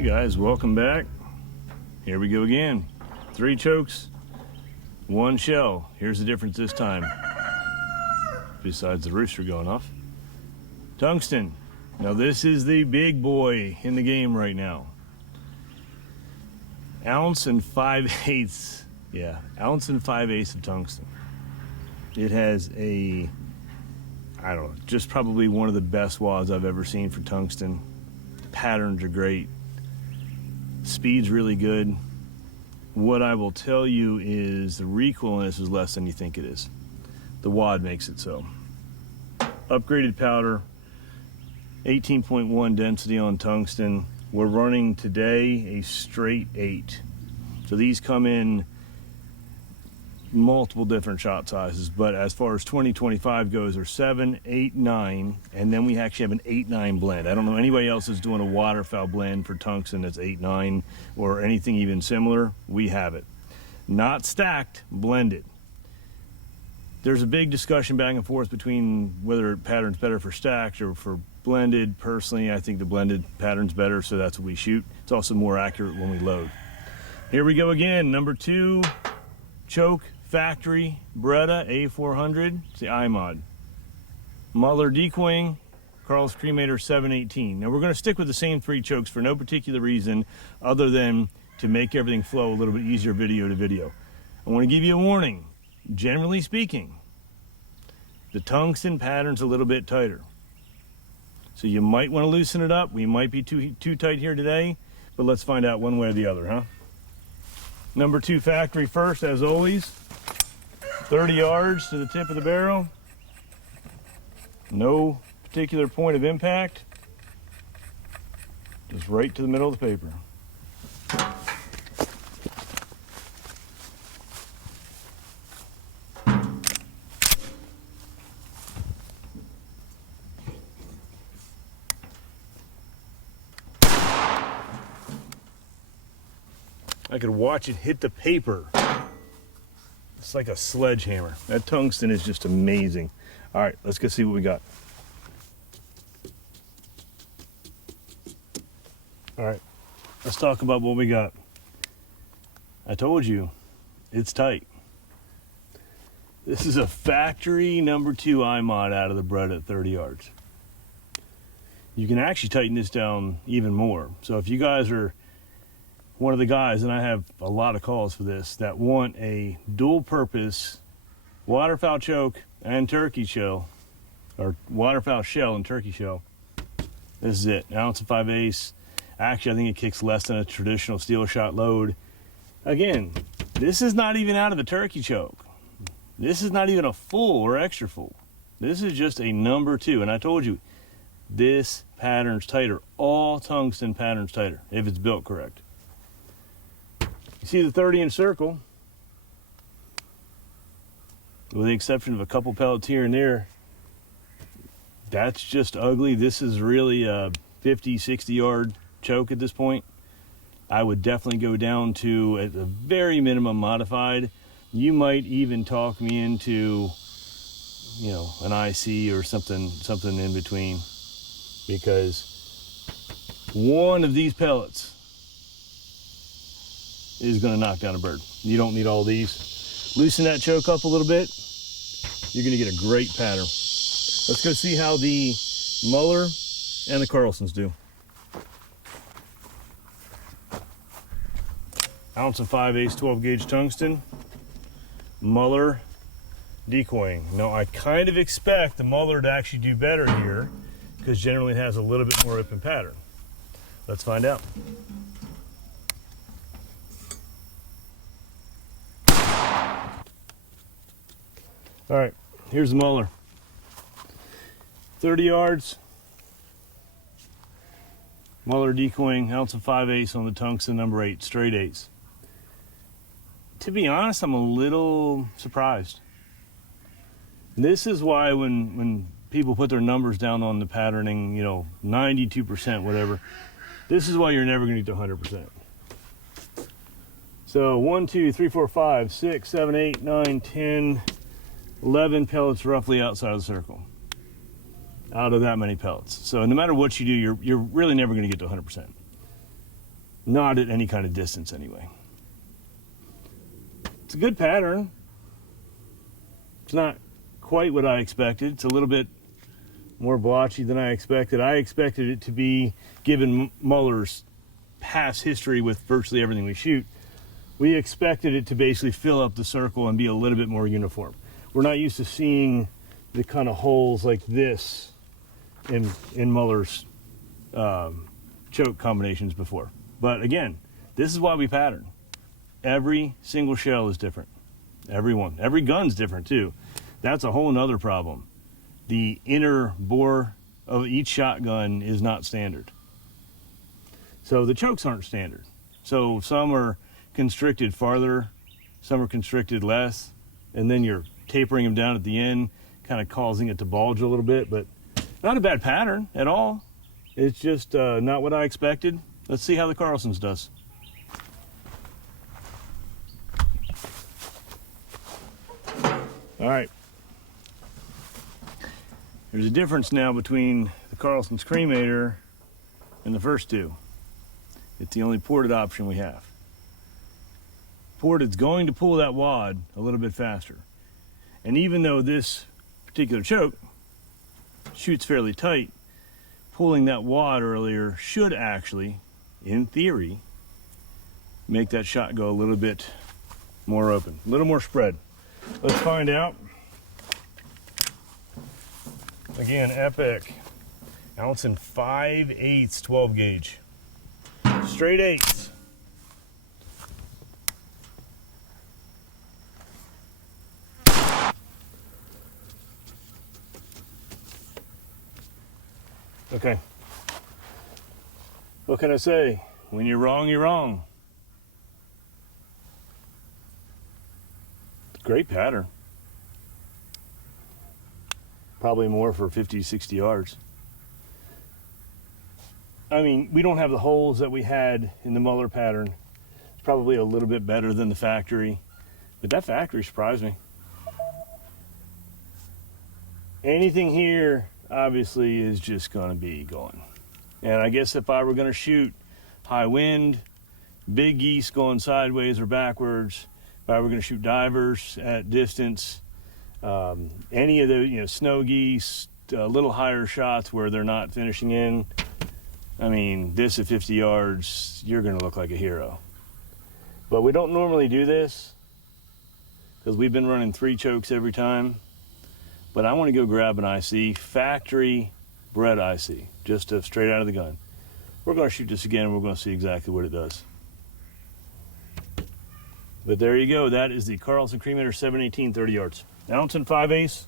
Hey guys, welcome back. Here we go again. 3 chokes, 1 shell. Here's the difference this time. Besides the rooster going off. Tungsten. Now this is the big boy in the game right now. 1 5/8 ounces. Yeah, 1 5/8 ounces of tungsten. It has a, I don't know, just probably one of the best wads I've ever seen for tungsten. Patterns are great. Speed's really good. What I will tell you is the recoil on this is less than you think it is. The wad makes it so. Upgraded powder, 18.1 density on tungsten. We're running today a straight 8. So these come in multiple different shot sizes, but as far as 2025 goes, they're 7, 8, 9, and then we actually have an 8-9 blend. I don't know anybody else is doing a waterfowl blend for tungsten that's 8-9 or anything even similar. We have it. Not stacked, blended. There's a big discussion back and forth between whether pattern's better for stacked or for blended. Personally, I think the blended pattern's better, so that's what we shoot. It's also more accurate when we load. Here we go again, number 2 choke. Factory Beretta A400, it's the iMod. Muller Decoying, Carlson Cremator 718. Now we're going to stick with the same 3 chokes for no particular reason other than to make everything flow a little bit easier video to video. I want to give you a warning. Generally speaking, the tungsten pattern's a little bit tighter. So you might want to loosen it up. We might be too tight here today, but let's find out one way or the other, huh? Number 2 factory first, as always. 30 yards to the tip of the barrel. No particular point of impact. Just right to the middle of the paper. I could watch it hit the paper. It's like a sledgehammer. That tungsten is just amazing. All right, let's go see what we got. All right, let's talk about what we got. I told you, it's tight. This is a factory number 2 iMod out of the Beretta at 30 yards. You can actually tighten this down even more. So if you guys are one of the guys, and I have a lot of calls for this, that want a dual purpose waterfowl choke and turkey shell, or waterfowl shell and turkey shell, this is it. 1 5/8 ounces. Actually, I think it kicks less than a traditional steel shot load. Again, this is not even out of the turkey choke. This is not even a full or extra full. This is just a number 2, and I told you, this pattern's tighter. All tungsten pattern's tighter, if it's built correct. You see the 30-inch circle, with the exception of a couple pellets here and there. That's just ugly. This is really a 50, 60 yard choke at this point. I would definitely go down to, at the very minimum, modified. You might even talk me into, you know, an IC or something in between, because one of these pellets is going to knock down a bird. You don't need all these. Loosen that choke up a little bit. You're going to get a great pattern. Let's go see how the Muller and the Carlsons do. 1 5/8 ounce 12 gauge tungsten. Muller Decoying. Now I kind of expect the Muller to actually do better here, because generally it has a little bit more open pattern. Let's find out. All right, here's the Muller. 30 yards. Muller Decoying, 1 5/8 ounces on the tungsten number 8, straight 8s. To be honest, I'm a little surprised. This is why when people put their numbers down on the patterning, you know, 92%, whatever, this is why you're never gonna get to 100%. So 1, 2, 3, 4, 5, 6, 7, 8, 9, 10, 11 pellets roughly outside of the circle. Out of that many pellets. So no matter what you do, you're really never going to get to 100%. Not at any kind of distance anyway. It's a good pattern. It's not quite what I expected. It's a little bit more blotchy than I expected. I expected it to be, given Muller's past history with virtually everything we shoot, we expected it to basically fill up the circle and be a little bit more uniform. We're not used to seeing the kind of holes like this in Muller's choke combinations before. But again, this is why we pattern. Every single shell is different. Every one. Every gun's different too. That's a whole nother problem. The inner bore of each shotgun is not standard. So the chokes aren't standard. So some are constricted farther, some are constricted less, and then you're tapering them down at the end, kind of causing it to bulge a little bit, but not a bad pattern at all. It's just not what I expected. Let's see how the Carlson's does. All right. There's a difference now between the Carlson's Cremator and the first two. It's the only ported option we have. Ported's going to pull that wad a little bit faster. And even though this particular choke shoots fairly tight, pulling that wad earlier should actually, in theory, make that shot go a little bit more open, a little more spread. Let's find out. Again, EPIC, ounce and 5/8 12 gauge. Straight eights. Okay. What can I say? When you're wrong, you're wrong. Great pattern. Probably more for 50, 60 yards. I mean, we don't have the holes that we had in the Muller pattern. It's probably a little bit better than the factory, but that factory surprised me. Anything here obviously is just gonna be going. And I guess if I were gonna shoot high wind, big geese going sideways or backwards, if I were gonna shoot divers at distance, any of the snow geese, little higher shots where they're not finishing in, I mean, this at 50 yards, you're gonna look like a hero. But we don't normally do this because we've been running 3 chokes every time. But I want to go grab an IC, Factory Beretta IC, just straight out of the gun. We're going to shoot this again and we're going to see exactly what it does. But there you go. That is the Carlson Cremator 718 30 yards. Ounce and 5/8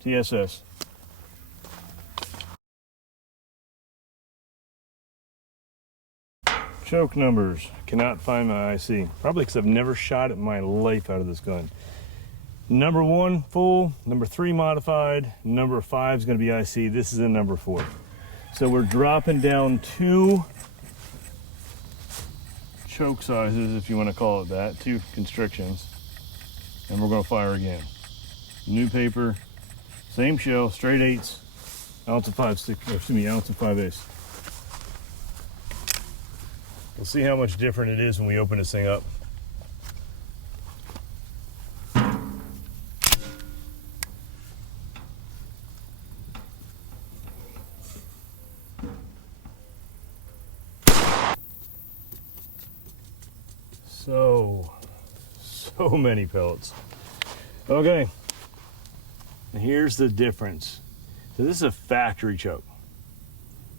TSS. Choke numbers. Cannot find my IC. Probably because I've never shot it in my life out of this gun. Number 1 full, number 3 modified, number 5 is going to be IC. This is a number 4. So we're dropping down 2 choke sizes, if you want to call it that, 2 constrictions, and we're going to fire again. New paper, same shell, straight 8s, ounce and 5/8. We'll see how much different it is when we open this thing up. So many pellets. Okay, here's the difference. So this is a factory choke.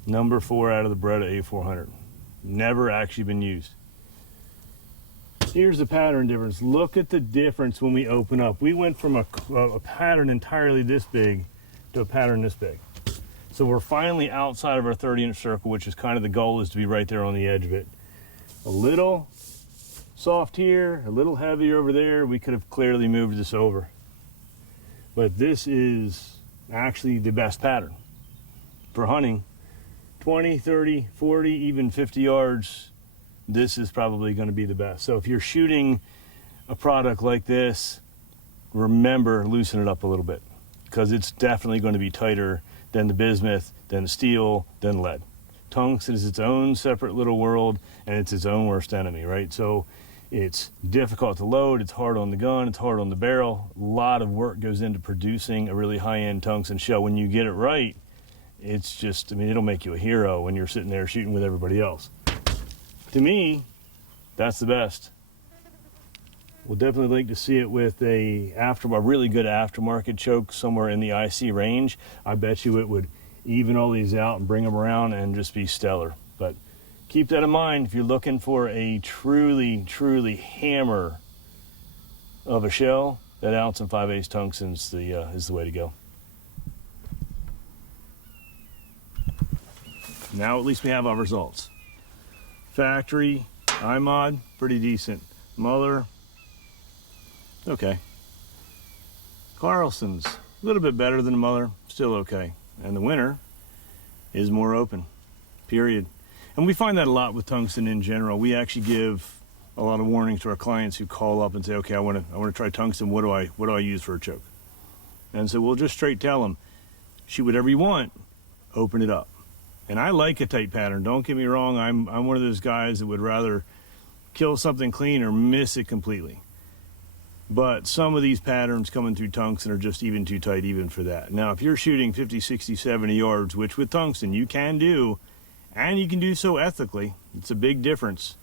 Number 4 out of the Beretta A400. Never actually been used. Here's the pattern difference. Look at the difference when we open up. We went from a pattern entirely this big to a pattern this big. So we're finally outside of our 30-inch circle, which is kind of the goal, is to be right there on the edge of it. A little soft here, a little heavier over there. We could have clearly moved this over. But this is actually the best pattern for hunting. 20, 30, 40, even 50 yards, this is probably going to be the best. So if you're shooting a product like this, remember, loosen it up a little bit, because it's definitely going to be tighter than the bismuth, than the steel, than lead. Tungsten is its own separate little world, and it's its own worst enemy, right? So it's difficult to load, it's hard on the gun, it's hard on the barrel. A lot of work goes into producing a really high-end tungsten shell. When you get it right, it's just, I mean, it'll make you a hero when you're sitting there shooting with everybody else. To me, that's the best. We'll definitely like to see it with a really good aftermarket choke somewhere in the IC range. I bet you it would even all these out and bring them around and just be stellar. But keep that in mind if you're looking for a truly hammer of a shell. That 1 5/8 tungsten is the way to go. Now at least we have our results. Factory iMod, pretty decent. Muller, okay. Carlson's a little bit better than Muller, still okay. And the winner is more open, period. And we find that a lot with tungsten in general. We actually give a lot of warnings to our clients who call up and say, okay, I want to try tungsten. What do I use for a choke? And so we'll just straight tell them, shoot whatever you want, open it up. And I like a tight pattern. Don't get me wrong. I'm one of those guys that would rather kill something clean or miss it completely. But some of these patterns coming through tungsten are just even too tight even for that. Now, if you're shooting 50, 60, 70 yards, which with tungsten you can do, and you can do so ethically, it's a big difference.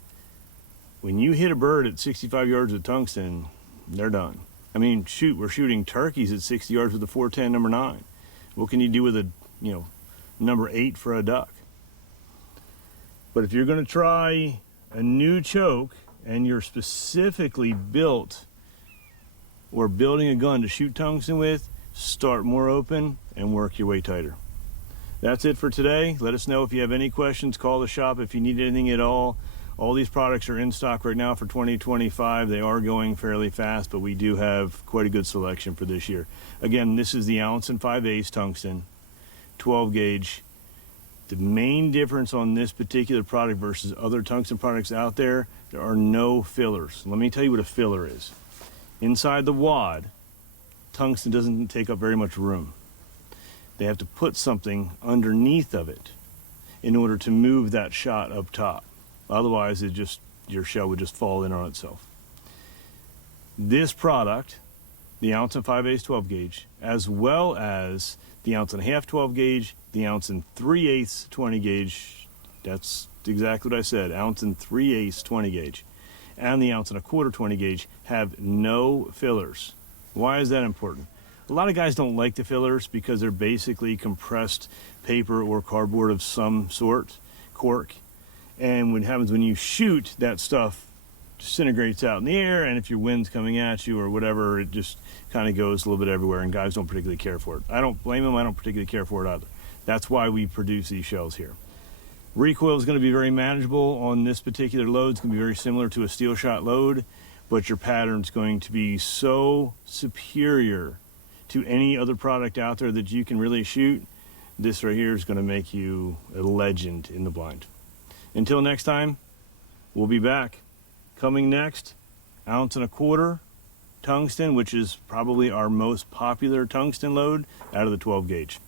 When you hit a bird at 65 yards with tungsten, they're done. I mean, shoot, we're shooting turkeys at 60 yards with a 410 number 9. What can you do with a, number 8 for a duck? But if you're going to try a new choke and you're specifically built or building a gun to shoot tungsten with, start more open and work your way tighter. That's it for today. Let us know if you have any questions. Call the shop if you need anything at all. All these products are in stock right now for 2025. They are going fairly fast, but we do have quite a good selection for this year. Again, this is the 1 5/8 tungsten, 12 gauge. The main difference on this particular product versus other tungsten products out there are no fillers. Let me tell you what a filler is. Inside the wad, tungsten doesn't take up very much room. They have to put something underneath of it in order to move that shot up top. Otherwise, your shell would just fall in on itself. This product, the 1 5/8 12 gauge, as well as the 1 1/2 12 gauge, the 1 3/8 20 gauge, that's exactly what I said, 1 3/8 20 gauge, and the 1 1/4 20 gauge have no fillers. Why is that important? A lot of guys don't like the fillers because they're basically compressed paper or cardboard of some sort, cork. And what happens when you shoot, that stuff disintegrates out in the air, and if your wind's coming at you or whatever, it just kind of goes a little bit everywhere, and guys don't particularly care for it. I don't blame them. I don't particularly care for it either. That's why we produce these shells here. Recoil is going to be very manageable on this particular load. It's going to be very similar to a steel shot load, but your pattern's going to be so superior to any other product out there that you can really shoot. This right here is going to make you a legend in the blind. Until next time, we'll be back. Coming next, 1 1/4 tungsten, which is probably our most popular tungsten load out of the 12 gauge.